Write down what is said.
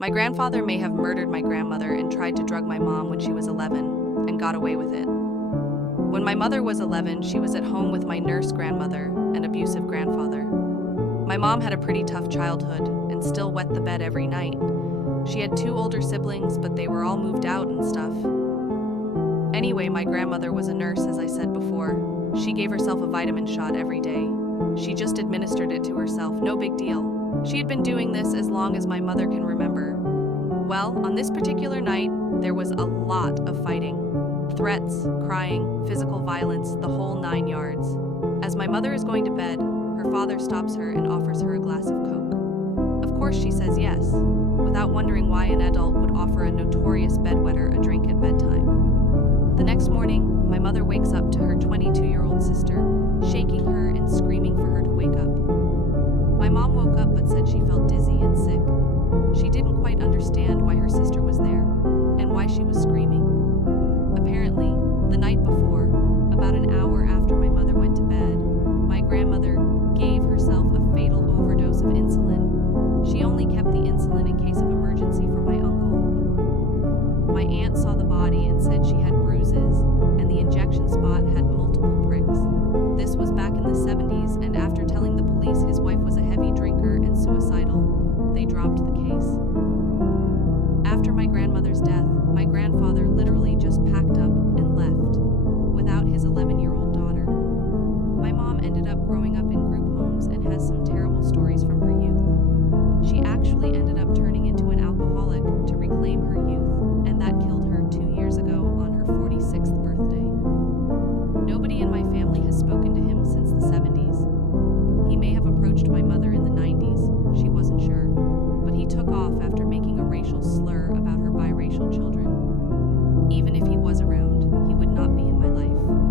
My grandfather may have murdered my grandmother and tried to drug my mom when she was 11 and got away with it. When my mother was 11, she was at home with my nurse grandmother and abusive grandfather. My mom had a pretty tough childhood and still wet the bed every night. She had 2 older siblings, but they were all moved out and stuff. Anyway, my grandmother was a nurse, as I said before. She gave herself a vitamin shot every day. She just administered it to herself, no big deal. She had been doing this as long as my mother can remember. Well, on this particular night, there was a lot of fighting. Threats, crying, physical violence, the whole 9 yards. As my mother is going to bed, her father stops her and offers her a glass of Coke. Of course she says yes, without wondering why an adult would offer a notorious bedwetter a drink at bedtime. The next morning, my mother wakes up to her 22-year-old sister, shaking her and screaming for her to wake up. My mom woke up but said she felt dizzy and sick. She didn't quite understand